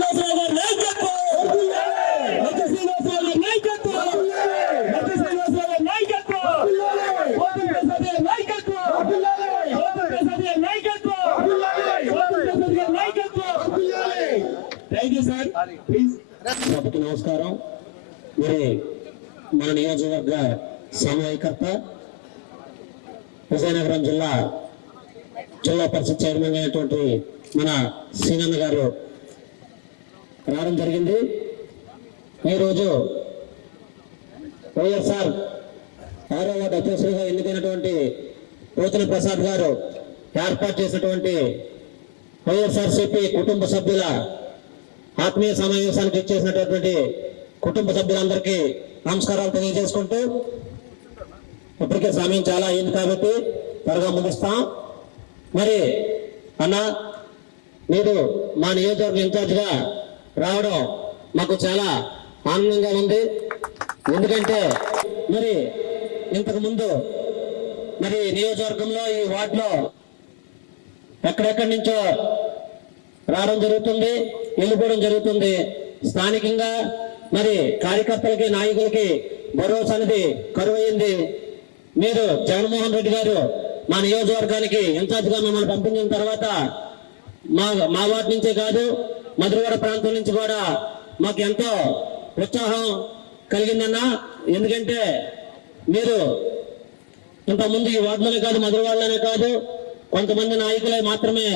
శ్రీనివాసరావు గారి నాయకత్వం, మధ్య శ్రీనివాసరావు గారి నాయకత్వం, మధ్య శ్రీనివాసరావు గారి నాయకత్వం, గోపి ప్రసాద్ గారి నాయకత్వం, గోపి ప్రసాద్ గారి నాయకత్వం, గోపి ప్రసాద్ గారి నాయకత్వం. Thank you sir. ప్లీజ్. సభకు నమస్కారం. మరి మన నియోజకవర్గ సమన్వయకర్త విజయనగరం జిల్లా పరిషత్ చైర్మన్ అయినటువంటి మన సీనన్న గారు రావడం జరిగింది. ఈరోజు వైఎస్ఆర్ 6వ వార్డు అధ్యక్షుడిగా ఎన్నికైనటువంటి పోతుల ప్రసాద్ గారు ఏర్పాటు చేసినటువంటి వైఎస్ఆర్సీపీ కుటుంబ సభ్యుల ఆత్మీయ సమావేశానికి ఇచ్చేసినటువంటి కుటుంబ సభ్యులందరికీ నమస్కారాలు తెలియజేసుకుంటూ, ఇప్పటికే సమయం చాలా అయింది కాబట్టి త్వరగా ముగిస్తాం. మరి అన్న, మీరు మా నియోజకవర్గ ఇన్ఛార్జిగా రావడం మాకు చాలా ఆనందంగా ఉంది. ఎందుకంటే మరి ఇంతకుముందు మరి నియోజకవర్గంలో ఈ వార్డులో ఎక్కడెక్కడి నుంచో రావడం జరుగుతుంది, వెళ్ళిపోవడం జరుగుతుంది. స్థానికంగా మరి కార్యకర్తలకి నాయకులకి భరోసా అనేది కరువైంది. మీరు జగన్మోహన్ రెడ్డి గారు మా నియోజకవర్గానికి ఇన్ఛార్జిగా మిమ్మల్ని పంపించిన తర్వాత మా వార్డు నుంచే కాదు, మధురవాడ ప్రాంతం నుంచి కూడా మాకు ఎంతో ఉత్సాహం కలిగిందన్నా. ఎందుకంటే మీరు ఇంతకుముందు ఈ వార్డులోనే కాదు, మధురవాడలోనే కాదు, కొంతమంది నాయకులే మాత్రమే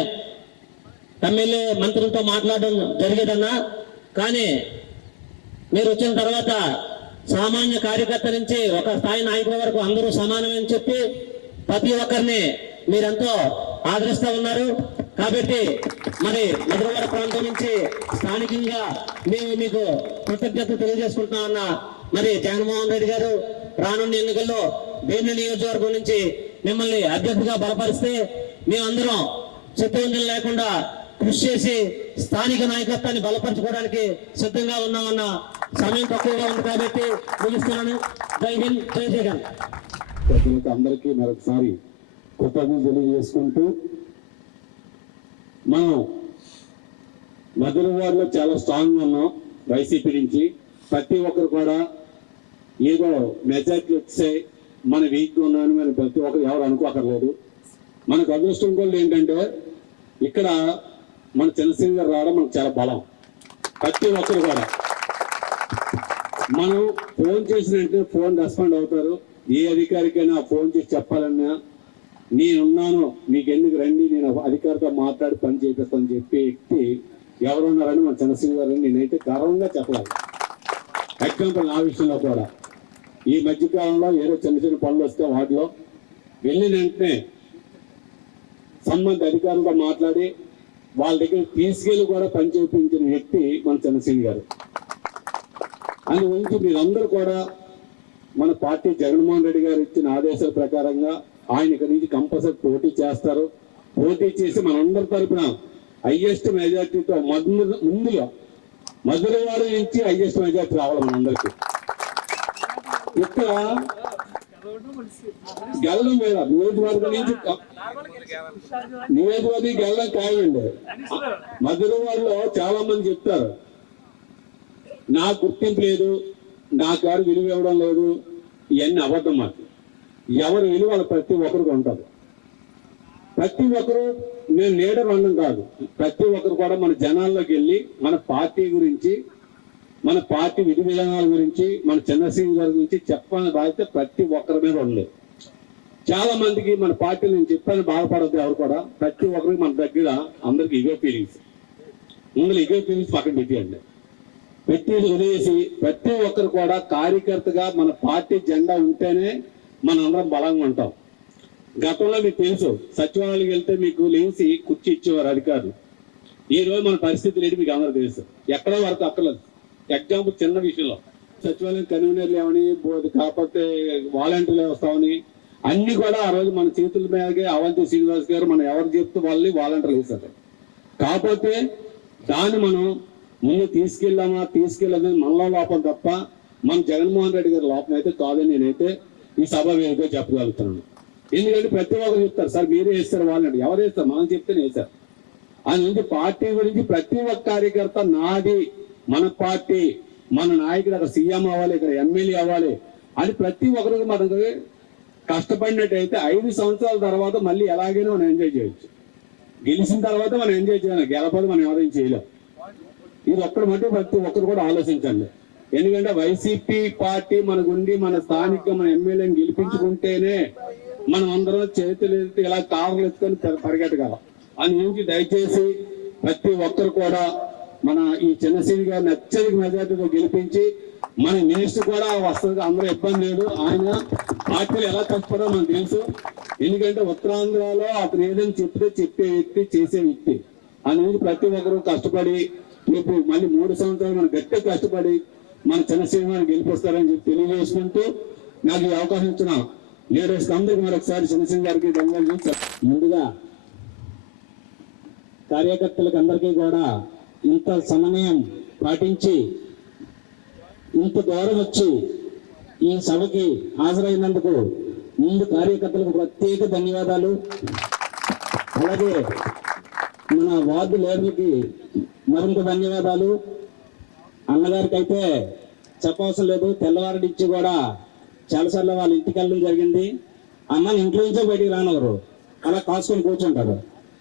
ఎమ్మెల్యే మంత్రులతో మాట్లాడడం జరిగేదన్నా. కానీ మీరు వచ్చిన తర్వాత సామాన్య కార్యకర్త నుంచి ఒక స్థాయి నాయకుల వరకు అందరూ సమానమని చెప్పి ప్రతి ఒక్కరిని మీరెంతో ఆదరిస్తూ ఉన్నారు. కాబట్టి మరి మధురవాడ ప్రాంతం నుంచి స్థానికంగా మేము మీకు కృతజ్ఞత తెలియజేసుకుంటున్నామన్నా. మరి జగన్మోహన్ రెడ్డి గారు రానున్న ఎన్నికల్లో భీమిలి నియోజకవర్గం నుంచి మిమ్మల్ని అభ్యర్థిగా బలపరిస్తే మేమందరం చిత్తవంజన లేకుండా కృషి చేసి స్థానిక నాయకత్వాన్ని బలపరచుకోవడానికి సిద్ధంగా ఉన్నామన్న. సమయం తక్కువగా ఉంది కాబట్టి ముగిస్తున్నాను. జై హింద్, జై జగన్. ప్రజలకు అందరికీ మరొకసారి కృతజ్ఞతలు తెలియజేసుకుంటూ, మనం మధురవాడలో చాలా స్ట్రాంగ్ ఉన్నాం. వైసీపీ నుంచి ప్రతి ఒక్కరు కూడా ఏదో మెజార్టీ వచ్చే మన వీక్గా ఉన్నామని మనం ప్రతి ఒక్కరు ఎవరు అనుకోకర్లేదు. మనకు అదృష్టం కూడా ఏంటంటే ఇక్కడ మన చంద్రశేఖర్ గారు రావడం మనకు చాలా బలం. ప్రతి ఒక్కరు కూడా మనం ఫోన్ చేసిన వెంటనే ఫోన్ రెస్పాండ్ అవుతారు. ఏ అధికారికైనా ఫోన్ చేసి చెప్పాలన్నా నేనున్నాను, మీకు ఎందుకు రండి, నేను అధికారితో మాట్లాడి పని చేపిస్తాను చెప్పి వ్యక్తి ఎవరున్నారని మన చంద్రశేఖర్ గారు నేనైతే గర్వంగా చెప్పాలి. ఎగ్జాంపుల్ నా విషయంలో కూడా ఈ మధ్యకాలంలో ఏదో చిన్న చిన్న పనులు వస్తే వాటిలో వెళ్ళిన వెంటనే సంబంధిత అధికారులతో మాట్లాడి వాళ్ళ దగ్గర తీసుకెళ్ళి కూడా పని చేయించిన వ్యక్తి మన చంద్రశేఖర్ గారు. అందుగురించి మీరందరూ కూడా మన పార్టీ జగన్మోహన్ రెడ్డి గారు ఇచ్చిన ఆదేశాల ప్రకారంగా ఆయన ఇక్కడి నుంచి కంపల్సరీ పోటీ చేస్తారు. పోటీ చేసి మనందరి తరఫున హైయెస్ట్ మెజార్టీతో ముందుగా మధురవాడ నుంచి హైయెస్ట్ మెజార్టీ రావాలి మనందరికీ. ఇక్కడ గెలడం మీద నియోజకవర్గం నుంచి గెలడం ఖాయమండి. మధురవాడలో చాలా మంది చెప్తారు నాకు గుర్తింపు లేదు, నాకు ఎవరు విలువ ఇవ్వడం లేదు, ఇవన్నీ అబద్ధం. మాకు ఎవరు విలువ ప్రతి ఒక్కరికి ఉంటుంది. ప్రతి ఒక్కరు మేము లీడర్ అనడం కాదు, ప్రతి ఒక్కరు కూడా మన జనాల్లోకి వెళ్ళి మన పార్టీ గురించి, మన పార్టీ విధి విధానాల గురించి, మన చంద్రశేఖర్ గారి గురించి చెప్పాలని బాధ్యత ప్రతి ఒక్కరి మీద ఉంది. చాలా మందికి మన పార్టీ నేను చెప్పాలని బాధపడద్దు ఎవరు కూడా. ప్రతి ఒక్కరికి మన దగ్గర అందరికి ఇగో ఫీలింగ్స్, ముందు ఇగో ఫీలింగ్స్ పక్కన పెట్టేయండి, పెట్టి వదిలేసి ప్రతి ఒక్కరు కూడా కార్యకర్తగా మన పార్టీ జెండా ఉంటేనే మన అందరం బలంగా ఉంటాం. గతంలో మీకు తెలుసు, సచివాలయానికి వెళ్తే మీకు లేచి కుర్చీ ఇచ్చేవారు అధికారులు. ఈ రోజు మన పరిస్థితి లేదు, మీకు అందరూ తెలుసు. ఎక్కడో వరకు అక్కర్లేదు. ఎగ్జాంపుల్ చిన్న విషయంలో సచివాలయం కన్వీనర్లు ఏమని, కాకపోతే వాలంటీర్లు వస్తామని అన్ని కూడా ఆ రోజు మన చేతుల మీదకే అవంతి శ్రీనివాస్ గారు మనం ఎవరు చెప్తూ వాళ్ళని వాలంటీర్లు వేశారు. కాకపోతే దాన్ని మనం ముందు తీసుకెళ్ళామని మనలో లోపం తప్ప మన జగన్మోహన్ రెడ్డి గారి లోపం అయితే కాదని నేనైతే ఈ సభ వేదికగా చెప్పగలుగుతున్నాను. ఎందుకంటే ప్రతి ఒక్కరు చెప్తారు సార్ మీరే వేస్తారు వాళ్ళని, ఎవరు వేస్తారు మనం చెప్తేనే వేశారు. అందుకే పార్టీ గురించి ప్రతి ఒక్క కార్యకర్త నాది, మన పార్టీ, మన నాయకుడు అక్కడ సీఎం అవ్వాలి, ఇక్కడ ఎమ్మెల్యే అవ్వాలి అని ప్రతి ఒక్కరికి మనకు కష్టపడినట్టయితే 5 సంవత్సరాల తర్వాత మళ్ళీ ఎలాగైనా మనం ఎంజాయ్ చేయొచ్చు. గెలిచిన తర్వాత మనం ఎంజాయ్ చేయాలి, గెలపదు మనం ఎవరైనా చేయలేం. ఇది ఒక్కటి మటు ప్రతి ఒక్కరు కూడా ఆలోచించండి. ఎందుకంటే వైసీపీ పార్టీ మనకుండి మన స్థానిక మన ఎమ్మెల్యేని గెలిపించుకుంటేనే మనం అందరం చేతులు ఇలా కావులు ఎత్తుకొని పరిగెట్టగలం. అందుగురించి దయచేసి ప్రతి ఒక్కరు కూడా మన ఈ చిన్నశ్రీని గారిని అత్యధిక మెజార్టీతో గెలిపించి మన మినిస్టర్ కూడా వస్తుంది, అందరూ ఇబ్బంది లేదు. ఆయన పార్టీలు ఎలా కష్టపడో మనకు తెలుసు. ఎందుకంటే ఉత్తరాంధ్రలో అతను ఏదైనా చెప్తే చెప్పే వ్యక్తి, చేసే వ్యక్తి. అందుగురించి ప్రతి ఒక్కరు కష్టపడి రేపు మళ్ళీ 3 సంవత్సరాలు మనం గట్టిగా కష్టపడి మన చిన్నశ్రీని గెలిపిస్తారని చెప్పి తెలియజేసుకుంటూ నాకు ఈ అవకాశం ఇచ్చిన లీడర్స్ అందరికీ మరొకసారి చిన్నశ్రీని గారికి ధన్యవాదాలు. ముందుగా కార్యకర్తలకు అందరికీ కూడా ఇంత సమన్వయం పాటించి ఇంత దూరం వచ్చి ఈ సభకి హాజరైనందుకు ముందు కార్యకర్తలకు ప్రత్యేక ధన్యవాదాలు. అలాగే మన వార్డు లీడర్లకి మరింత ధన్యవాదాలు. అన్నగారికి అయితే చెప్పవసరం లేదు, తెల్లవారినిచ్చి కూడా చాలాసార్లు వాళ్ళ ఇంటికి వెళ్ళడం జరిగింది. అన్నని ఇంట్లో నుంచే బయటికి రానవరు, అలా కాసుకొని కూర్చుంటారు.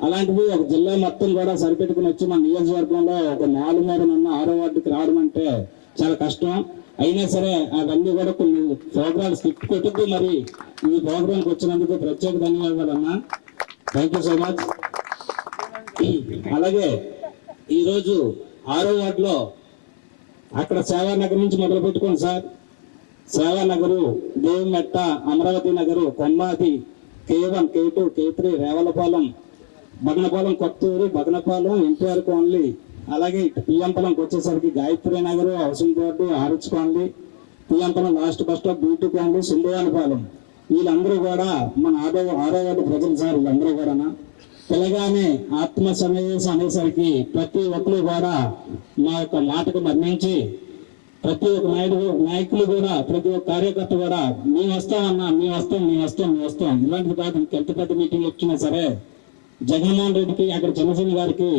అలాంటిది ఒక జిల్లా మొత్తం కూడా సరిపెట్టుకుని వచ్చి మన నియోజకవర్గంలో ఒక 4 ఉన్న 6వ వార్డుకి రావడం అంటే చాలా కష్టం. అయినా సరే అవన్నీ కూడా కొన్ని ప్రోగ్రామ్స్ స్కిప్ కొట్టుద్దు. మరి ఈ ప్రోగ్రాంకి వచ్చినందుకు ప్రత్యేక ధన్యవాదాలు అన్న, థ్యాంక్ యూ సో మచ్. అలాగే ఈరోజు 6వ వార్డులో అక్కడ సేవానగర్ నుంచి మొదలు పెట్టుకోండి sir. Sevanagar, Devumetta, Amaravati Nagar, Kommadi, K1, K2, K3, Revalapalem, Baganapalem, Kothuru, Baganapalem, NTR colony, అలాగే పిఎంపలంకి వచ్చేసరికి Gayatri Nagar, housing board, RH colony, PM Palem last bus stop, beauty colony, Sundaravanipalem. వీళ్ళందరూ కూడా మన 6వ వార్డు ప్రజలు సార్. వీళ్ళందరూ కూడా పిల్లగానే ఆత్మ సమావేశం అనేసరికి ప్రతి ఒక్కరు కూడా మా యొక్క మాటకు మరణించి ప్రతి ఒక్క నాయకులు కూడా ప్రతి ఒక్క కార్యకర్త కూడా మేము వస్తామన్నా, మేము వస్తాం ఇలాంటిది కాదు. ఎంత పెద్ద మీటింగ్ వచ్చినా సరే జగన్మోహన్ రెడ్డికి, అక్కడ చంద్రశేఖర్ గారికి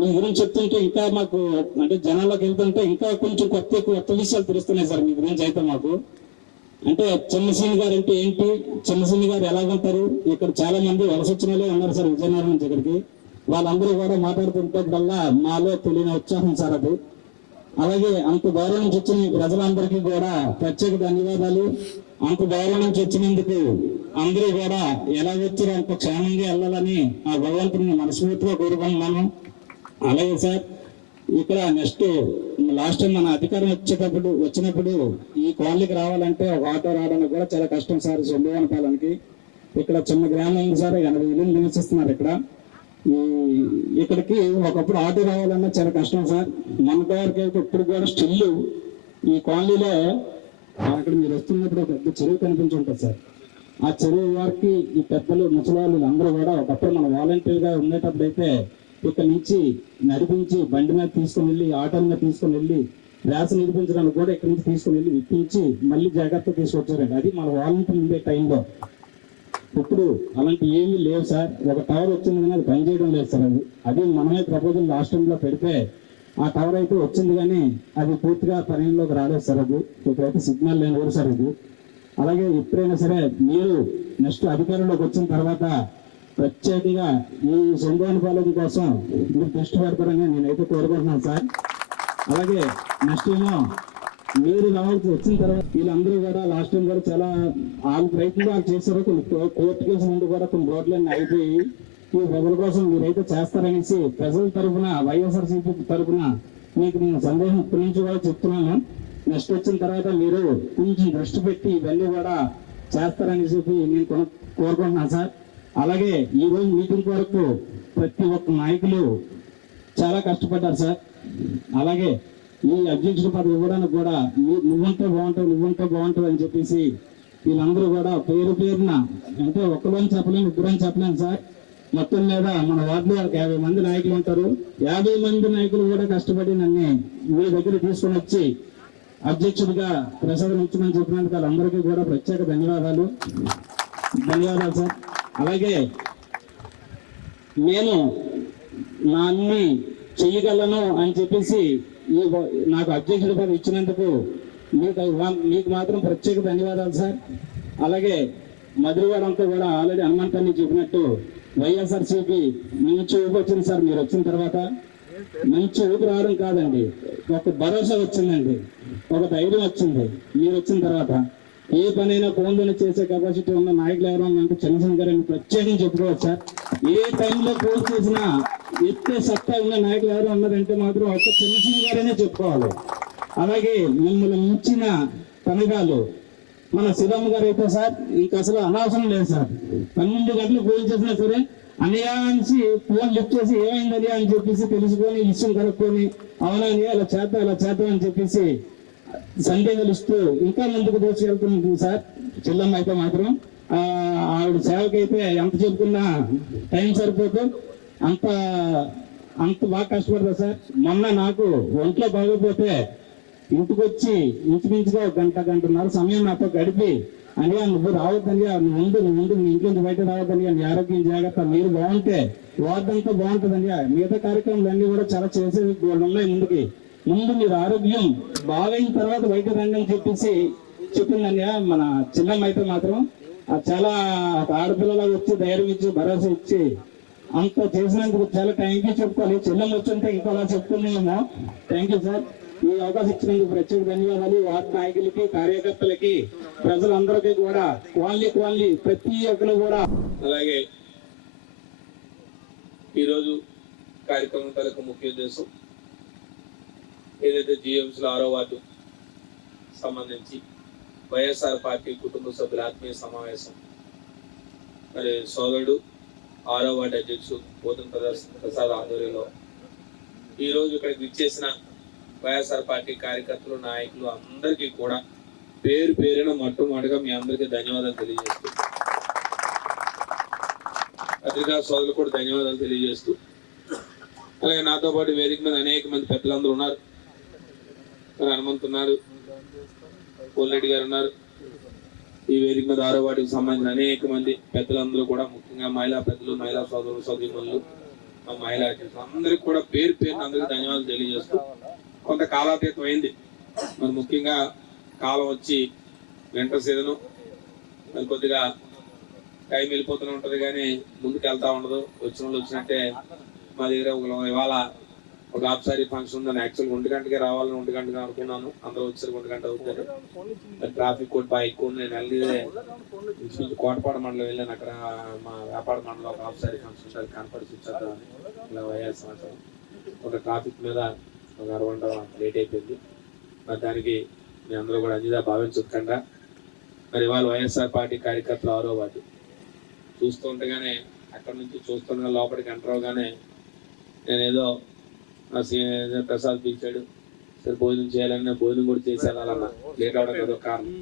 మీ గురించి చెప్తుంటే ఇంకా మాకు అంటే జనాల్లోకి వెళ్తుంటే ఇంకా కొంచెం కొత్త విషయాలు తెలుస్తున్నాయి సార్ మీ గురించి. అయితే మాకు అంటే చంద్రశేఖర్ గారు అంటే ఏంటి, చంద్రశేఖర్ గారు ఎలాగంటారు, ఇక్కడ చాలా మంది వలస వచ్చిన వాళ్ళే ఉన్నారు సార్ విజయనగరం నుంచి ఇక్కడికి. వాళ్ళందరూ కూడా మాట్లాడుతుంటేప్పుడల్లా మాలో తెలియని ఉత్సాహం సార్ అది. అలాగే అంత దూరం నుంచి వచ్చిన ప్రజలందరికీ కూడా ప్రత్యేక ధన్యవాదాలు. అంత దూరం నుంచి వచ్చినందుకు అందరూ కూడా ఎలా వచ్చారో అంత క్షేమంగా వెళ్ళాలని ఆ భగవంతుని మనస్ఫూర్తిగా కోరుకుంటున్నాను. అలాగే సార్ ఇక్కడ లాస్ట్ టైం మన అధికారం వచ్చినప్పుడు ఈ కాలనీకి రావాలంటే ఒక ఆటో రావడానికి కూడా చాలా కష్టం సార్. సుందరవనపాలెంకి ఇక్కడ చిన్న గ్రామం ఉంది సార్, 80 ఇళ్ళు నివసిస్తున్నారు ఇక్కడ. ఇక్కడికి ఒకప్పుడు ఆటో రావాలన్నా చాలా కష్టం సార్. మన దగ్గరికి అయితే ఇప్పుడు కూడా స్టిల్ ఈ కాలనీలో అక్కడ మీరు వస్తున్నప్పుడు పెద్ద చెరువు కనిపించి ఉంటుంది సార్. ఆ చెరువు వారికి ఈ పెద్దలు, ముసలాళ్ళు అందరూ కూడా ఒకప్పుడు మన వాలంటీర్గా ఉండేటప్పుడు అయితే ఇక్కడ నుంచి నడిపించి బండి మీద తీసుకుని వెళ్ళి, ఆటో మీద తీసుకుని వెళ్ళి రేషన్ నడిపించడానికి కూడా ఇక్కడ నుంచి తీసుకుని వెళ్ళి విప్పించి మళ్ళీ జాగ్రత్త తీసుకొచ్చారండి. అది మన వాలంటీర్ ఉండే టైంలో. ఇప్పుడు అలాంటి ఏమీ లేవు సార్. ఒక టవర్ వచ్చింది కానీ అది పనిచేయడం లేదు సార్. అది మనమే ప్రపోజల్ లాస్ట్ టైంలో పెడితే ఆ టవర్ అయితే వచ్చింది కానీ అది పూర్తిగా పనిలోకి రాలేదు సార్. అది ఇప్పుడైతే సిగ్నల్ లేని కూడా సార్ ఇది. అలాగే ఎప్పుడైనా సరే మీరు నెక్స్ట్ అధికారంలోకి వచ్చిన తర్వాత ప్రత్యేకంగా ఈ సుందరవనపాలెం కోసం మీరు దృష్టి పెడతారని నేనైతే కోరుకుంటున్నాను సార్. అలాగే నెక్స్ట్ ఏమో మీరు రావాల్సి వచ్చిన తర్వాత వీళ్ళందరూ కూడా లాస్ట్ టైం కూడా చాలా వాళ్ళు ప్రయత్నం వాళ్ళు చేశారు. కొన్ని కోర్టు కేసు ముందు కూడా కొన్ని రోడ్లన్నీ అయిపోయి ఈ ప్రజల కోసం మీరైతే చేస్తారనేసి ప్రజల తరఫున, వైఎస్ఆర్సీపీ తరఫున మీకు నేను సందేహం ఇప్పటి నుంచి కూడా చెప్తున్నాను. నెక్స్ట్ వచ్చిన తర్వాత మీరు కొంచెం దృష్టి పెట్టి ఇవన్నీ కూడా చేస్తారనేసి నేను కోరుకుంటున్నాను సార్. అలాగే ఈ రోజు మీటింగ్ వరకు ప్రతి ఒక్క నాయకులు చాలా కష్టపడ్డారు సార్. అలాగే ఈ అధ్యక్షుల పదవి ఇవ్వడానికి కూడా నువ్వుంటే బాగుంటుంది అని చెప్పేసి వీళ్ళందరూ కూడా పేరున అంటే ఒక్కలోని చెప్పలేము, ఇద్దరని చెప్పలేము సార్. మొత్తం మీద మన వార్డులో 50 మంది నాయకులు ఉంటారు. 50 మంది నాయకులు కూడా కష్టపడి నన్ను మీ దగ్గర తీసుకొని వచ్చి అధ్యక్షుడిగా ప్రసాదం ఇచ్చమని చెప్పినందుకు వాళ్ళందరికీ కూడా ప్రత్యేక ధన్యవాదాలు సార్. అలాగే నేను నా అన్ని చెయ్యగలను అని చెప్పేసి నాకు అధ్యక్షుడి పదవి ఇచ్చినందుకు మీకు మాత్రం ప్రత్యేక ధన్యవాదాలు సార్. అలాగే మధురవాడంతా కూడా ఆల్రెడీ హనుమంతన్ని చెప్పినట్టు వైఎస్ఆర్సీపీ మంచి ఊపు వచ్చింది సార్. మీరు వచ్చిన తర్వాత మంచి ఊపు రావడం కాదండి, ఒక భరోసా వచ్చిందండి, ఒక ధైర్యం వచ్చింది మీరు వచ్చిన తర్వాత. ఏ పనైనా ఫోన్లోనే చేసే కెపాసిటీ ఉన్న నాయకులు ఎవరు అంటే చంద్రశేఖర్ గారిని ప్రత్యేకంగా చెప్పుకోవచ్చు సార్. ఏ టైంలో ఫోన్ చేసినా ఎత్తే సత్తా ఉన్న నాయకులు ఎవరు ఉన్నారంటే మాత్రం ఒక చంద్రశేఖర్ గారనే చెప్పుకోవాలి. అలాగే మిమ్మల్ని మించిన తనగాలు మన శివమ్మ గారు అయితే సార్ ఇంకా అసలు అనవసరం లేదు సార్. 12 గంటలు ఫోన్ చేసినా సరే అన్నయ్య అనేసి ఫోన్ లిఫ్ట్ చేసి ఏమైందని అని చెప్పేసి తెలుసుకొని విషయం కనుక్కొని అవునని అలా చేద్దాం అని చెప్పేసి సందేహాలు ఇస్తూ ఇంకా ముందుకు దూసుకెళ్తుంది సార్ చెల్లమ్మ అయితే మాత్రం. ఆవిడ సేవకైతే ఎంత చెప్పుకున్నా టైం సరిపోతూ అంత బాగా కష్టపడతా సార్. మొన్న నాకు ఒంట్లో బాగోపోతే ఇంటికి వచ్చి ఇంచుమించుగా గంటన్నర సమయం నాతో గడిపి అని నువ్వు రావద్దని ముందు నీ ఇంట్లో బయట రావద్దని నీ ఆరోగ్యం జాగ్రత్త, మీరు బాగుంటే వార్డంతా బాగుంటుందని. మిగతా కార్యక్రమాలు అన్ని కూడా చాలా చేసేవి ఉన్నాయి. ముందు మీరు ఆరోగ్యం బాగైన తర్వాత బయట రండి అని చెప్పేసి చెప్పిందని మన చిన్నమ్మ అయితే మాత్రం చాలా ఆడపిల్లలా వచ్చి ధైర్యం ఇచ్చి భరోసా ఇచ్చి అంత చేసినందుకు చాలా థ్యాంక్ యూ చెప్పుకోవాలి. చెల్లెమ్మ వచ్చుంటే ఇంకా అలా చెప్పుకున్నామేమో. Thank you sir. ఈ అవకాశం ఇచ్చినందుకు ప్రత్యేక ధన్యవాదాలు. వార్డు నాయకులకి, కార్యకర్తలకి, ప్రజలందరికీ కూడా క్వాలిటీ ప్రతి ఒక్కరు కూడా. అలాగే ఈరోజు కార్యక్రమం తాలూకు ముఖ్య ఉద్దేశం ఏదైతే జిఎంసీలో 6వ వార్డు సంబంధించి వైఎస్ఆర్ పార్టీ కుటుంబ సభ్యుల ఆత్మీయ సమావేశం, మరి సోదరుడు 6వ వార్డు అధ్యక్షుడు పోతున్న ప్రసాద్ ఆధ్వర్యంలో ఈరోజు ఇక్కడికి విచ్చేసిన వైఎస్ఆర్ పార్టీ కార్యకర్తలు, నాయకులు అందరికీ కూడా పేరు పేరున మొట్టమొదటిగా మీ అందరికీ ధన్యవాదాలు తెలియజేస్తూ, పత్రికా సోదరులు కూడా ధన్యవాదాలు తెలియజేస్తూ, అలాగే నాతో పాటు వేదిక మీద అనేక మంది పెద్దలందరూ ఉన్నారు. హనుమంత్ ఉన్నారు, పోలిరెడ్డి గారు ఉన్నారు. ఈ వేదిక మీద 6వ వార్డుకి సంబంధించిన అనేక మంది పెద్దలందరూ కూడా, ముఖ్యంగా మహిళా పెద్దలు, మహిళా సోదరులు, సోదరీమణులు, మా మహిళా అధ్యక్షులు అందరికీ కూడా పేరు పేరున అందరికీ ధన్యవాదాలు తెలియజేస్తూ, కొంత కాలాతీతం అయింది. మరి ముఖ్యంగా కాలం వచ్చి వింటర్ సీజను, మరి కొద్దిగా టైం వెళ్ళిపోతూనే ఉంటుంది కానీ ముందుకు వెళ్తా ఉండదు. వచ్చిన వాళ్ళు వచ్చినట్టే మా దగ్గర ఇవాళ ఒక ఆఫ్సారీ ఫంక్షన్ ఉందని యాక్చువల్గా 1 గంటకే రావాలని 1 గంటగా అనుకున్నాను. అందరూ వచ్చారు 1 గంట అవుతారు. ట్రాఫిక్ కూడా బాగా ఎక్కువ ఉంది. నేను వెళ్ళిదే ఇంచుమించు కోటపాడు మండలం వెళ్ళాను. అక్కడ మా వ్యాపార మండలం ఒక ఆఫ్సారీ ఫంక్షన్ ఉంటుంది, కనపడి చూసేద్దామని ఇలా వైఎస్ సంవత్సరం ఒక ట్రాఫిక్ మీద ఒక 6 గంటల లేట్ అయిపోయింది. మరి దానికి మీ అందరూ కూడా అందిదా భావించకుండా మరి ఇవాళ వైఎస్ఆర్ పార్టీ కార్యకర్తలు 6వ వార్డు చూస్తూ ఉండగానే అక్కడి నుంచి చూస్తుండగా లోపలికి ఎంటర్ అవగానే నేనేదో ప్రసాద్ పిలిచాడు, సరే భోజనం చేయాలని భోజనం కూడా చేసి వెళ్ళాలన్నా. లేట్ అవడం కదా కారణం.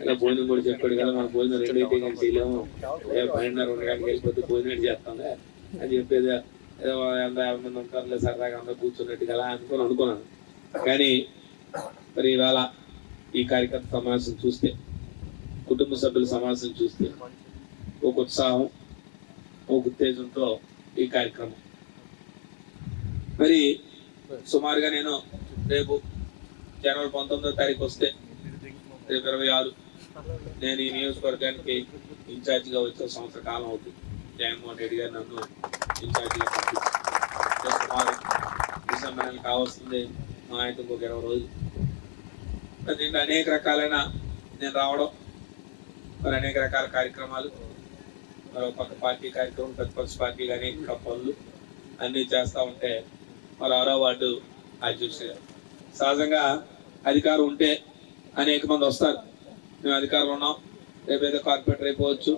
ఇలా భోజనం కూడా చెప్పాడు కదా, మన భోజనం 2 అయితే కానీ చేయలేము, 12:30 2 గంటలకు వెళ్ళిపోతే భోజనం చేస్తాంలే అని చెప్పేది. ఏదో 50 మంది ఉంటారులే సరదాగా అందరూ కూర్చున్నట్టు కదా అనుకున్నాను. కానీ మరి ఇవాళ ఈ కార్యకర్త సమావేశం చూస్తే, కుటుంబ సభ్యుల సమావేశం చూస్తే ఒక ఉత్సాహం, ఒక ఉత్తేజంతో ఈ కార్యక్రమం. మరి సుమారుగా నేను రేపు జనవరి 19వ తారీఖు వస్తే రేపు 26 నేను ఈ నియోజకవర్గానికి ఇన్ఛార్జిగా వచ్చే సంవత్సర కాలం అవుతుంది. జగన్మోహన్ రెడ్డి గారు నన్ను ఇన్ఛార్జిగా పంపిస్తారు. సుమారు డిసెంబర్ నెల కావస్తుంది, మా అయితే ఇంకొక 20 రోజులు. దీంట్లో అనేక రకాలైన నేను రావడం, మరి అనేక రకాల కార్యక్రమాలు, పక్క పార్టీ కార్యక్రమం, ప్రతిపక్ష పార్టీలు అనేక పనులు అన్నీ చేస్తూ ఉంటే మరి 6వ వార్డు అధ్యక్షుడు సహజంగా అధికారం ఉంటే అనేక మంది వస్తారు. మేము అధికారం ఉన్నాం, రేపు ఏదో కార్పొరేటర్ అయిపోవచ్చు,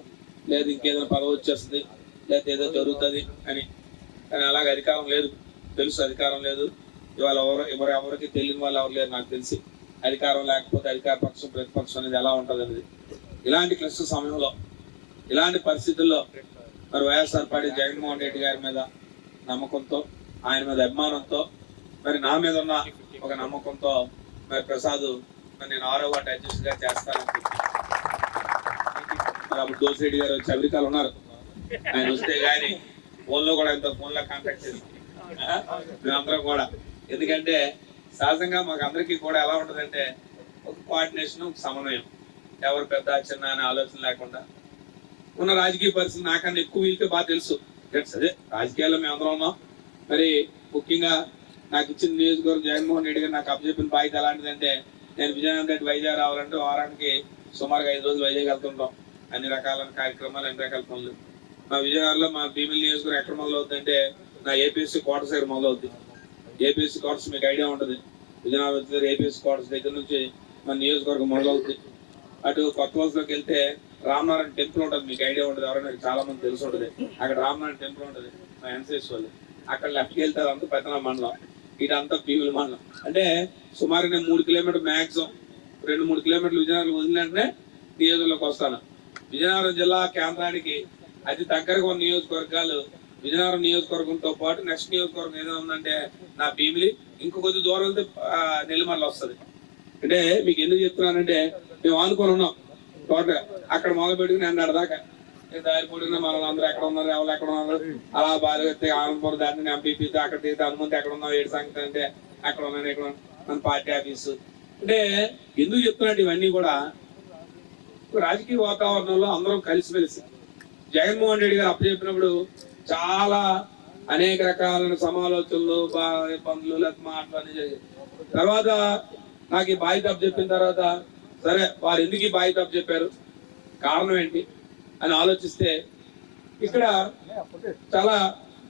లేదా ఇంకేదైనా పదవి వచ్చేస్తుంది, లేదా ఏదో జరుగుతుంది అని. కానీ అలాగే అధికారం లేదు, తెలుసు అధికారం లేదు. ఇవాళ ఎవరికి తెలియని వాళ్ళు ఎవరు లేరు నాకు తెలిసి. అధికారం లేకపోతే అధికార పక్షం ప్రతిపక్షం అనేది ఎలా ఉంటుంది అనేది. ఇలాంటి క్లిష్ట సమయంలో, ఇలాంటి పరిస్థితుల్లో మరి వైఎస్ఆర్ పార్టీ జగన్మోహన్ రెడ్డి గారి మీద నమ్మకంతో, ఆయన మీద అభిమానంతో, మరి నా మీద ఉన్న ఒక నమ్మకంతో మరి ప్రసాద్ మరి నేను 6వ వార్డు అధ్యక్షుడిగా చేస్తానని మరి అప్పుడు దోసిరెడ్డి గారు వచ్చి అమెరికాలో ఉన్నారు. ఆయన వస్తే కానీ ఫోన్లో కూడా ఫోన్లో కాంటాక్ట్ చేసి మేమందరం కూడా. ఎందుకంటే సహజంగా మాకు అందరికీ కూడా ఎలా ఉంటుందంటే ఒక కోఆర్డినేషన్, ఒక సమన్వయం, ఎవరు పెద్ద చిన్న అనే ఆలోచన లేకుండా ఉన్న రాజకీయ పరిస్థితి నాకన్నా ఎక్కువ వీళ్ళకి బాగా తెలుసు. అదే రాజకీయాల్లో మేము అందరం ఉన్నాం. మరి ముఖ్యంగా నాకు ఇచ్చిన నియోజకవర్గం జగన్మోహన్ రెడ్డి గారు నాకు అప్పచెప్పిన బాధ్యత ఎలాంటిదంటే, నేను విజయనగరం రెడ్డి వైజాగ్ రావాలంటే వారానికి సుమారుగా 5 రోజులు వైజాగ్ వెళ్తుంటాం. అన్ని రకాల కార్యక్రమాలు, అన్ని రకాల పనులు. మా విజయనగరంలో మా భీమిలి నియోజకవర్గం ఎక్కడ మొదలవుతుందంటే నా ఏపీఎస్సీ క్వార్టర్స్ దగ్గర మొదలవుద్ది. ఏపీఎస్సీ క్వార్టర్స్ మీకు ఐడియా ఉంటుంది. విజయనగరం వచ్చే ఏపీఎస్సీ క్వార్టర్స్ దగ్గర నుంచి మన నియోజకవర్గం మొదలవుద్ది. అటు కొత్త వలసలోకి వెళ్తే రామనారాయణ టెంపుల్ ఉంటుంది, మీకు ఐడియా ఉంటుంది. ఎవరైనా చాలా మంది తెలిసి ఉంటుంది. అక్కడ రామనారాయణ టెంపుల్ ఉంటుంది, మా ఎన్సీఎస్ వాళ్ళు. అక్కడ లెఫ్ట్కి వెళ్తే అదంతా పెత్తన మండలం, ఇదంతా భీముల మండలం. అంటే సుమారు నేను 3 కిలోమీటర్ మ్యాక్సిమం 2-3 కిలోమీటర్లు విజయనగరం వదిలినట్టునే నియోజకవర్గంలోకి వస్తాను. విజయనగరం జిల్లా కేంద్రానికి అతి దగ్గరగా ఉన్న నియోజకవర్గాలు విజయనగరం నియోజకవర్గంతో పాటు నెక్స్ట్ నియోజకవర్గం ఏదైనా ఉందంటే నా భీమిలి, ఇంకో కొద్ది దూరం వెళ్తే నెల్లిమర్ల వస్తుంది. అంటే మీకు ఎందుకు చెప్తున్నానంటే మేము ఆనుకొని ఉన్నాం టోటల్. అక్కడ మొదలు పెట్టుకుని నేను దాకా దారి పొడిగిన మన అందరూ ఎక్కడ ఉన్నారు, ఎవరు ఎక్కడ ఉన్నారు, అలా బాధ పెడితే ఆనందపూర్ దాన్ని ఎంపీపీతో అక్కడ దిగితే హనుమంతి ఎక్కడ ఉన్నావు, ఏడు సంగతి అంటే అక్కడ ఉన్నాను, ఇక్కడ మన పార్టీ ఆఫీసు. అంటే ఎందుకు చెప్తున్నట్టు ఇవన్నీ కూడా రాజకీయ వాతావరణంలో అందరం కలిసిమెలిసి జగన్మోహన్ రెడ్డి గారు అప్పచెప్పినప్పుడు చాలా అనేక రకాలైన సమాలోచనలు, ఇబ్బందులు, లేకపోతే మాటలు అన్ని జరిగాయి. తర్వాత నాకు ఈ బాధ్యత అప్పచెప్పిన తర్వాత సరే వారు ఎందుకు ఈ బాధ్యత అప్పచెప్పారు, కారణం ఏంటి అని ఆలోచిస్తే ఇక్కడ చాలా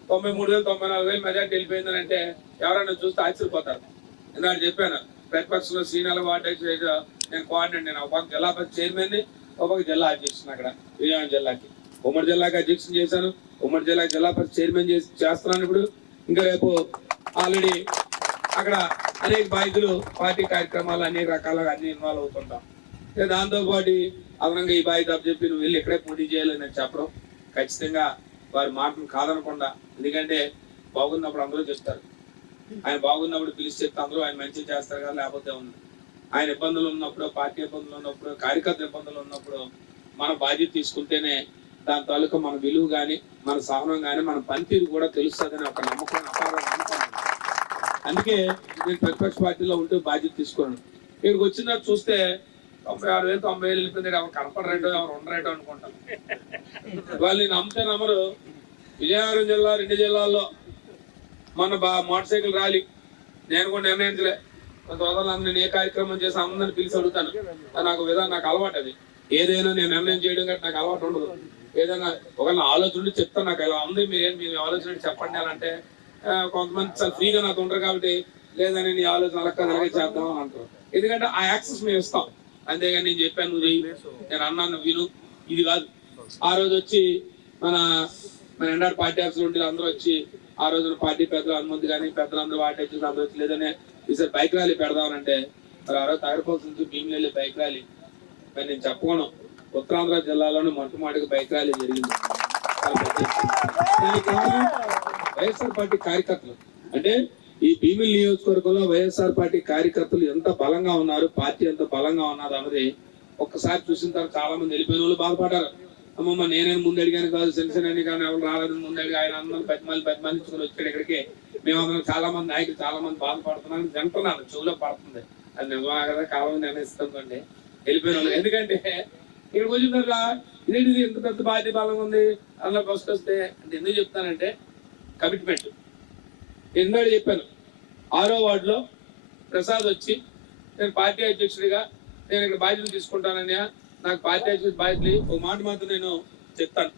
93,000 94,000 మెజార్టీ వెళ్ళిపోయిందని అంటే ఎవరైనా చూస్తే ఆశ్చర్యపోతారు. ఎందుకంటే చెప్పాను ప్రతిపక్షంలో శ్రీనాల వార్డు నేను కోఆర్డినేట్, నేను ఒక జిల్లా చైర్మన్, ఒక జిల్లా అధ్యక్షుడు అక్కడ విజయనగరం జిల్లాకి. ఉమ్మడి జిల్లాకి అధ్యక్షుడు చేశాను, ఉమ్మడి జిల్లాకి జిల్లా పరిషత్ చైర్మన్ చేస్తున్నాను ఇప్పుడు. ఇంకా రేపు ఆల్రెడీ అక్కడ అనేక బాధ్యతలు, పార్టీ కార్యక్రమాలు అనేక రకాలుగా అన్ని ఇన్వాల్వ్ అవుతుంటాం. దాంతో పాటు అదనంగా ఈ బాధ్యత చెప్పి నువ్వు వెళ్ళి ఎక్కడే పోటీ చేయాలని నేను చెప్పడం ఖచ్చితంగా వారి మాటను కాదనకుండా. ఎందుకంటే బాగున్నప్పుడు అందరూ చెప్తారు, ఆయన బాగున్నప్పుడు పిలిచి చెప్తే అందరూ ఆయన మంచిగా చేస్తారు కదా, లేకపోతే ఉంది. ఆయన ఇబ్బందులు ఉన్నప్పుడు, పార్టీ ఇబ్బందులు ఉన్నప్పుడు, కార్యకర్త ఇబ్బందులు ఉన్నప్పుడు మన బాధ్యత తీసుకుంటేనే దాని తాలూకా మన విలువ కానీ, మన సహనం కానీ, మన పనితీరు కూడా తెలుస్తుందని ఒక నమ్మకం, అపార నమ్మకం. అందుకే నేను ప్రతిపక్ష పార్టీలో ఉంటూ బాధ్యత తీసుకున్నాను. ఇక్కడికి వచ్చిన చూస్తే 96,000 90,000 వెళ్ళిపోయింది. ఎవరు కనపడరేటో, ఎవరు ఉండరేటో అనుకుంటాను. వాళ్ళు నమ్మితే నమ్మరు. విజయనగరం జిల్లా 2 జిల్లాల్లో మన మోటార్ సైకిల్ ర్యాలీ నేను కూడా నిర్ణయించలే. నేను ఏ కార్యక్రమం చేసి అందరిని పిలిచి అడుగుతాను. నాకు విధానం, నాకు అలవాటు. అది ఏదైనా నేను నిర్ణయం చేయడం కంటే నాకు అలవాటు ఉండదు. ఏదైనా ఒకవేళ ఆలోచన చెప్తాను, నాకు ఇలా ఉంది, మీరు ఆలోచన చెప్పండి అని అంటే కొంతమంది చాలా ఫ్రీగా నాకు ఉంటారు కాబట్టి లేదని నీ ఆలోచన అలాగే చేద్దాం అని అంటారు. ఎందుకంటే ఆ యాక్సెస్ మేము ఇస్తాం. అంతేగాని నేను చెప్పాను నువ్వు చెయ్యి, నేను అన్నాను విను, ఇది కాదు. ఆ రోజు వచ్చి మన ఎండాడు పార్టీ ఆఫీసులు ఉంటే అందరూ వచ్చి ఆ రోజున పార్టీ పెద్దలు హనుమంతు కానీ పెద్దలందరూ వాటి వచ్చి అందరూ వచ్చి లేదనే ఈసారి బైక్ ర్యాలీ పెడదామనంటే మరి ఆ రోజు తగరపోతు నుంచి భీమిలి వెళ్ళి బైక్ ర్యాలీ మరి నేను చెప్పుకోను. ఉత్తరాంధ్ర జిల్లాలోనే మొట్టమొదటిగా బైక్ ర్యాలీ జరిగింది. వైఎస్ఆర్ పార్టీ కార్యకర్తలు అంటే ఈ భీమిలి నియోజకవర్గంలో వైఎస్ఆర్ పార్టీ కార్యకర్తలు ఎంత బలంగా ఉన్నారు, పార్టీ ఎంత బలంగా ఉన్నారు అన్నది ఒక్కసారి చూసిన తర్వాత చాలా మంది వెళ్ళిపోయిన వాళ్ళు బాధపడ్డారు. అమ్మమ్మ నేనేం ముందు అడిగాను కాదు, సెన్సన్ కానీ ఎవరు రాలేదని ముందు అడిగి ఆయన అందరూ 10 మంది ఇచ్చుకొని వచ్చాడు ఇక్కడికి. మేము అందరం చాలా మంది నాయకులు చాలా మంది బాధపడుతున్నాను వింటున్నాను, చెవులో పడుతుంది. అది నిజమా కదా, కాలం నిర్ణయిస్తుందండి వెళ్ళిపోయిన వాళ్ళు. ఎందుకంటే ఇక్కడికి వచ్చిన తర్వాత ఇదేంటిది ఎంత పెద్ద బాధ్యత బలం ఉంది అందులో ఫస్ట్ వస్తే అంటే ఎందుకు చెప్తానంటే కమిట్మెంట్. ఎందుకంటే చెప్పాను 6వ వార్డులో ప్రసాద్ వచ్చి నేను పార్టీ అధ్యక్షుడిగా నేను ఇక్కడ బాధ్యతలు తీసుకుంటానని నాకు పార్టీ అధ్యక్షుడి బాధ్యతలు ఒక మాట మాత్రం నేను చెప్తాను.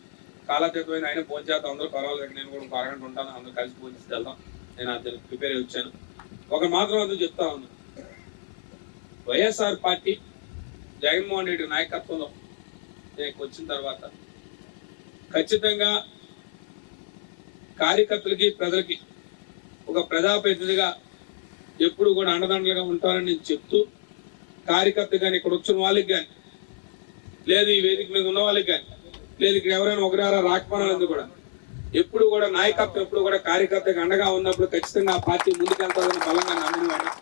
కాలాతీతమైన ఆయన ఫోన్ చేస్తాను, అందరూ పర్వాలేదు, నేను కూడా 1 అరగంట ఉంటాను, అందరూ కలిసి ఫోన్ చేసి వెళ్దాం. నేను అందరికి ప్రిపేర్ అయ్యి వచ్చాను. ఒక మాత్రం అందరూ చెప్తా ఉన్నాను, వైఎస్ఆర్ పార్టీ జగన్మోహన్ రెడ్డి నాయకత్వంలో నేను వచ్చిన తర్వాత ఖచ్చితంగా కార్యకర్తలకి ప్రజలకి ఒక ప్రజాప్రతినిధిగా ఎప్పుడు కూడా అండదండలుగా ఉంటానని నేను చెప్తూ కార్యకర్త కానీ ఇక్కడ వచ్చిన వాళ్ళకి కానీ లేదు ఈ వేదిక మీద ఉన్న వాళ్ళకి కానీ లేదు ఇక్కడ ఎవరైనా ఒకరారా రాకపోయినందుకు కూడా ఎప్పుడు కూడా నాయకత్వం ఎప్పుడు కూడా కార్యకర్తకి అండగా ఉన్నప్పుడు ఖచ్చితంగా ఆ పార్టీ ముందుకెళ్తాదని బలంగా నమ్మినవాడిని.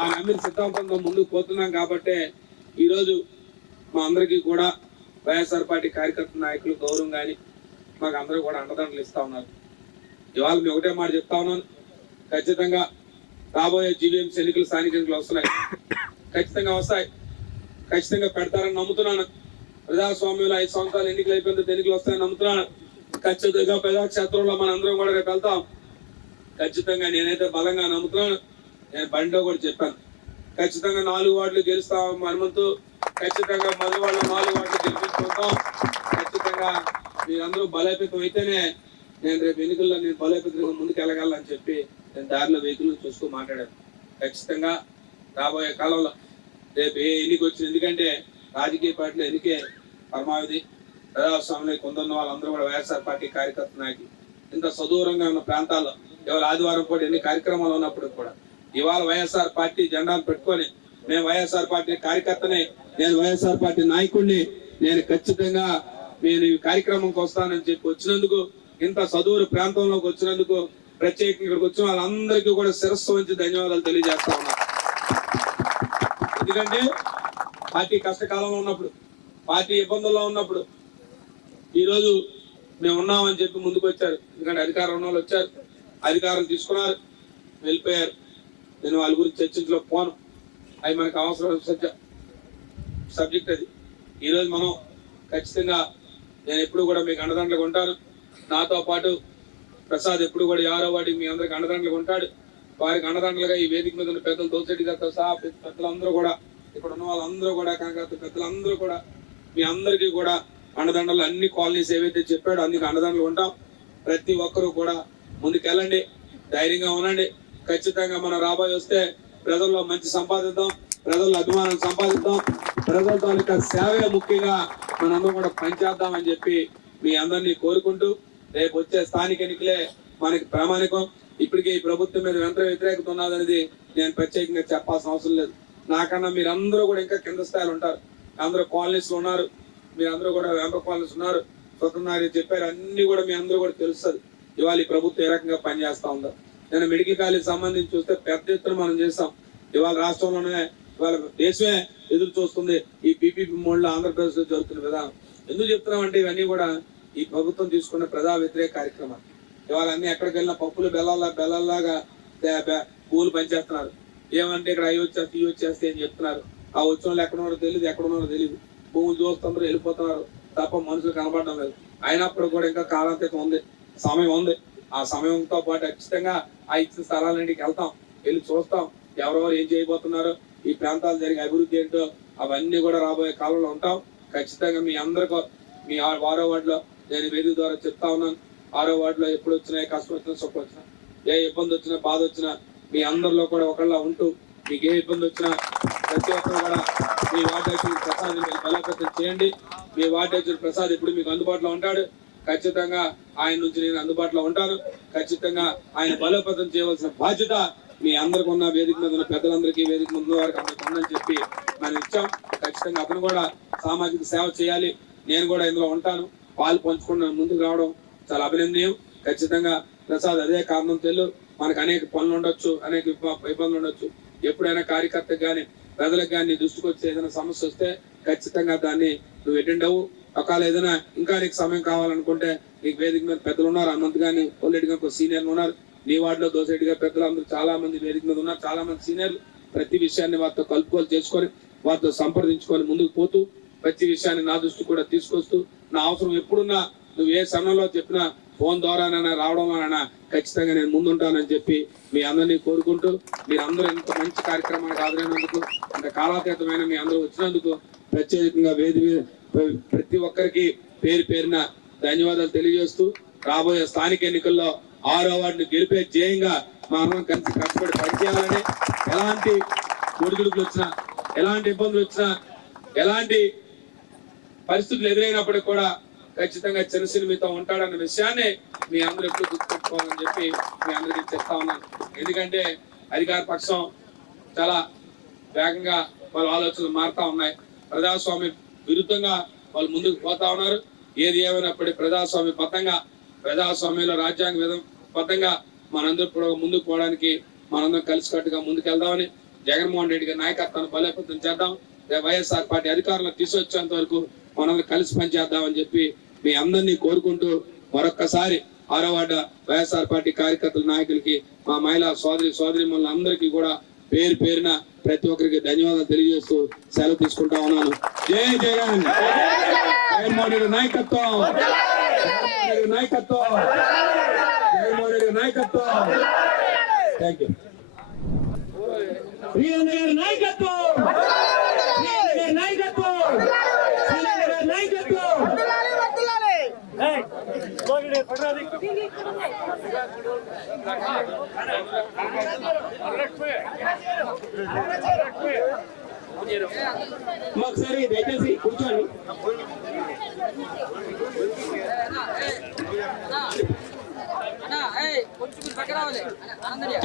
ఆ నమ్మిన సిద్ధాంతంతో ముందుకు పోతున్నాం కాబట్టి ఈరోజు మా అందరికీ కూడా వైఎస్ఆర్ పార్టీ కార్యకర్త నాయకులు గౌరవం కానీ మాకు అందరూ కూడా అండదండలు ఇస్తా ఉన్నారు. ఇవాళ మేము ఒకటే మాట చెప్తా ఉన్నాను, ఖచ్చితంగా రాబోయే జీవీఎంసీ ఎన్నికలు, స్థానిక ఎన్నికలు వస్తున్నాయి, ఖచ్చితంగా వస్తాయి, ఖచ్చితంగా పెడతారని నమ్ముతున్నాను. ప్రజాస్వామ్యంలో 5 సంవత్సరాలు ఎన్నికలు అయిపోయిన ఎన్నికలు వస్తాయని నమ్ముతున్నాను. ఖచ్చితంగా ప్రజాక్షేత్రంలో మన అందరం కూడా రేపు వెళ్తాం. ఖచ్చితంగా నేనైతే బలంగా నమ్ముతున్నాను. నేను బండిలో కూడా చెప్పాను, ఖచ్చితంగా 4 వార్డులు గెలుస్తాం హనుమంతు, ఖచ్చితంగా మధువాడ 4 వార్డులు గెలిపించుకుంటాం. ఖచ్చితంగా మీరందరూ బలోపేతం అయితేనే నేను రేపు ఎన్నికల్లో నేను బలోపేతంగా ముందుకు వెళ్ళగలని చెప్పి నేను దారిలో వెహికల్ చూస్తూ మాట్లాడాను. ఖచ్చితంగా రాబోయే కాలంలో రేపు ఏ ఎన్నిక వచ్చింది, ఎందుకంటే రాజకీయ పార్టీలో ఎన్నికే పరమావధి. ప్రజాస్వామ్యంలో కొందరున్న వాళ్ళందరూ కూడా వైఎస్ఆర్ పార్టీ కార్యకర్త నాయకులు. ఇంత సదూరంగా ఉన్న ప్రాంతాల్లో ఇవాళ ఆదివారం కూడా ఎన్ని కార్యక్రమాలు ఉన్నప్పుడు కూడా ఇవాళ వైఎస్ఆర్ పార్టీ జెండాను పెట్టుకొని నేను వైఎస్ఆర్ పార్టీ కార్యకర్తని, నేను వైఎస్ఆర్ పార్టీ నాయకుడిని, నేను ఖచ్చితంగా నేను ఈ కార్యక్రమంకి వస్తానని చెప్పి వచ్చినందుకు, ఇంత సదూరు ప్రాంతంలోకి వచ్చినందుకు, ప్రత్యేకంగా ఇక్కడికి వచ్చిన వాళ్ళందరికీ కూడా శిరస్సు వంచి ధన్యవాదాలు తెలియజేస్తా ఉన్నా. ఎందుకంటే పార్టీ కష్టకాలంలో ఉన్నప్పుడు, పార్టీ ఇబ్బందుల్లో ఉన్నప్పుడు ఈరోజు మేము ఉన్నామని చెప్పి ముందుకు వచ్చారు. ఎందుకంటే అధికారం ఉన్న వాళ్ళు వచ్చారు, అధికారం తీసుకున్నారు, వెళ్ళిపోయారు. నేను వాళ్ళ గురించి చర్చించలేకపోను, అవి మనకు అవసరం సబ్జెక్ట్ అది. ఈరోజు మనం ఖచ్చితంగా నేను ఎప్పుడు కూడా మీకు అండదండలుగా ఉంటాను. నాతో పాటు ప్రసాద్ ఎప్పుడు కూడా 6వ వార్డుకి మీ అందరికి అండదండలుగా ఉంటాడు. వారికి అండదండలుగా ఈ వేదిక మీద ఉన్న పెద్దలు దోసెడ్డి గారితో సహా పెద్దలందరూ కూడా, ఇక్కడ ఉన్న వాళ్ళందరూ కూడా, కనుక పెద్దలందరూ కూడా మీ అందరికీ కూడా అండదండలు అన్ని కాలనీస్ ఏవైతే చెప్పాడో అన్ని అండదండలు ఉంటాం. ప్రతి ఒక్కరూ కూడా ముందుకెళ్ళండి, ధైర్యంగా ఉండండి. ఖచ్చితంగా మనం రాబోయే వస్తే ప్రజల్లో మంచి సంపాదిద్దాం, ప్రజల్లో అభిమానం సంపాదిద్దాం, ప్రజల తాలూకా సేవే ముఖ్యంగా మనందరం కూడా పనిచేద్దామని చెప్పి మీ అందరినీ కోరుకుంటూ, రేపు వచ్చే స్థానిక ఎన్నికలే మనకి ప్రామాణికం. ఇప్పటికే ఈ ప్రభుత్వం మీద ఎంత వ్యతిరేకత ఉన్నదనేది నేను ప్రత్యేకంగా చెప్పాల్సిన అవసరం లేదు. నాకన్నా మీరందరూ కూడా ఇంకా కింద స్థాయిలో ఉంటారు, అందరూ కాలనీస్ లో ఉన్నారు, మీరందరూ కూడా వేంప కాలనీస్ ఉన్నారు, స్వతంత్ర చెప్పారు, అన్ని కూడా మీ అందరూ కూడా తెలుస్తుంది ఇవాళ ఈ ప్రభుత్వం ఏ రకంగా పనిచేస్తా ఉందో. నేను మెడికల్ కాలేజ్ సంబంధించి చూస్తే పెద్ద ఎత్తున మనం చేస్తాం. ఇవాళ రాష్ట్రంలోనే, ఇవాళ దేశమే ఎదురు చూస్తుంది ఈ పీపీపీ మోడ్ లో ఆంధ్రప్రదేశ్ లో జరుగుతున్న విధానం. ఎందుకు చెప్తున్నామంటే ఇవన్నీ కూడా ఈ ప్రభుత్వం తీసుకున్న ప్రజా వ్యతిరేక కార్యక్రమాలు. ఇవాళ అన్ని ఎక్కడికి వెళ్ళినా పప్పులు బెల్లల్లాగా పూలు పనిచేస్తున్నారు. ఏమంటే ఇక్కడ అవి వచ్చేస్తే ఇవి వచ్చేస్తే అని చెప్తున్నారు. ఆ వచ్చిన వాళ్ళు ఎక్కడ ఉన్నారో తెలియదు, ఎక్కడ ఉన్నారో తెలియదు. భూములు చూస్తున్నారు, వెళ్ళిపోతున్నారు తప్ప మనుషులు కనబడడం లేదు. అయినప్పుడు కూడా ఇంకా కాలాంతరం ఉంది, సమయం ఉంది. ఆ సమయంతో పాటు ఖచ్చితంగా ఆ ఇచ్చిన స్థలాలన్నింటికి వెళ్తాం, వెళ్ళి చూస్తాం ఎవరెవరు ఏం చేయబోతున్నారో, ఈ ప్రాంతాలు జరిగే అభివృద్ధి ఏంటో అవన్నీ కూడా రాబోయే కాలంలో ఉంటాం. ఖచ్చితంగా మీ అందరికీ మీ 6వ వార్డులో నేను వేదిక ద్వారా చెప్తా ఉన్నాను. 6వ వార్డులో ఎప్పుడు వచ్చినా, ఏ కష్టం వచ్చినా, సుఖం వచ్చినా, ఏ ఇబ్బంది వచ్చినా, బాధ వచ్చినా మీ అందరిలో కూడా ఒకళ్ళ ఉంటూ, మీకు ఏ ఇబ్బంది వచ్చినా ప్రతి ఒక్కరు కూడా మీ వార్డు అధ్యక్షుడు ప్రసాద్ మీరు బలోపేతం చేయండి. మీ వార్డు అధ్యక్షుడు ప్రసాద్ ఇప్పుడు మీకు అందుబాటులో ఉంటాడు. ఖచ్చితంగా ఆయన నుంచి నేను అందుబాటులో ఉంటాను. ఖచ్చితంగా ఆయన బలోపేతం చేయవలసిన బాధ్యత మీ అందరికి ఉన్న, వేదిక మీద ఉన్న పెద్దలందరికీ, వేదిక ముందు వారికి అందరికి ఉందని చెప్పి మనం ఇచ్చాం. ఖచ్చితంగా అతను కూడా సామాజిక సేవ చేయాలి, నేను కూడా ఇందులో ఉంటాను, పాలు పంచుకుని ముందుకు రావడం చాలా అభినందనీయం. ఖచ్చితంగా ప్రసాద్ అదే కారణం తెలు, మనకు అనేక పనులు ఉండొచ్చు, అనేక ఇబ్బందులు ఉండొచ్చు. ఎప్పుడైనా కార్యకర్తకు కానీ ప్రజలకు కానీ దృష్టికి వచ్చి ఏదైనా సమస్య వస్తే ఖచ్చితంగా దాన్ని నువ్వు అటెండ్ అవ్వు. ఒకవేళ ఏదైనా ఇంకా నీకు సమయం కావాలనుకుంటే నీకు వేదిక మీద పెద్దలు ఉన్నారు, అనంత్ గాని కొల్లెడ్డి గారు సీనియర్లు ఉన్నారు, నీ వార్డులో దోసెడ్డి గారు పెద్దలు అందరూ చాలా మంది వేదిక మీద ఉన్నారు, చాలా మంది సీనియర్లు. ప్రతి విషయాన్ని వారితో కలుపుకోలు చేసుకొని, వారితో సంప్రదించుకొని ముందుకు పోతూ, ప్రతి విషయాన్ని నా దృష్టి కూడా తీసుకొస్తూ, నా అవసరం ఎప్పుడున్నా నువ్వు ఏ సమయంలో చెప్పినా ఫోన్ ద్వారానైనా రావడంలోనైనా ఖచ్చితంగా నేను ముందుంటానని చెప్పి మీ అందరినీ కోరుకుంటూ, మీరందరూ ఇంత మంచి కార్యక్రమానికి హాజరైనందుకు, ఇంత కాలాతీతమైన మీ అందరూ వచ్చినందుకు ప్రత్యేకంగా ప్రతి ఒక్కరికి పేరు పేరున ధన్యవాదాలు తెలియజేస్తూ, రాబోయే స్థానిక ఎన్నికల్లో 6వ వార్డును గెలిపే ధ్యేయంగా మనం కలిసి కష్టపడి పనిచేయాలని, ఎలాంటి ఒడిదుడుకులు వచ్చినా, ఎలాంటి ఇబ్బందులు వచ్చినా, ఎలాంటి పరిస్థితులు ఎదురైనప్పటికీ కూడా ఖచ్చితంగా జనసేన మీతో ఉంటాడన్న విషయాన్ని మీ అందరూ ఎప్పుడు గుర్తుపెట్టుకోవాలని చెప్పి మీ అందరికీ చెప్తా ఉన్నాను. ఎందుకంటే అధికార పక్షం చాలా వేగంగా వాళ్ళ ఆలోచనలు మారుతా ఉన్నాయి, ప్రజాస్వామ్య విరుద్ధంగా వాళ్ళు ముందుకు పోతా ఉన్నారు. ఏది ఏమైనప్పటికీ ప్రజాస్వామ్య బద్ధంగా, ప్రజాస్వామ్యంలో రాజ్యాంగ బద్ధంగా మనందరూ కూడా ముందుకు పోవడానికి మనందరం కలిసికట్టుగా ముందుకెళ్దామని, జగన్మోహన్ రెడ్డి గారి నాయకత్వాన్ని బలోపేతం చేద్దాం, వైఎస్ఆర్ పార్టీ అధికారంలో తీసుకొచ్చేంత వరకు మనందరం కలిసి పనిచేద్దామని చెప్పి మీ అందరినీ కోరుకుంటూ, మరొక్కసారి 6వ వార్డు వైఎస్ఆర్ పార్టీ కార్యకర్తల నాయకులకి, మా మహిళా సోదరిమణుల అందరికీ కూడా పేరు పేరున ప్రతి ఒక్కరికి ధన్యవాదాలు తెలియజేస్తూ సెలవు తీసుకుంటా ఉన్నాను. జై జగన్, జగన్మోహన్ రెడ్డి నాయకత్వం, నాయకత్వం, జగన్మోహన్ రెడ్డి నాయకత్వం. Thank you. శ్రీరంగ గారి నాయకత్వం, శ్రీరంగ గారి నాయకత్వం, శ్రీరంగ గారి నాయకత్వం. ఒకసారి దయచేసి కూర్చోండి. కొంచెం పక్క రావాలి అందరియా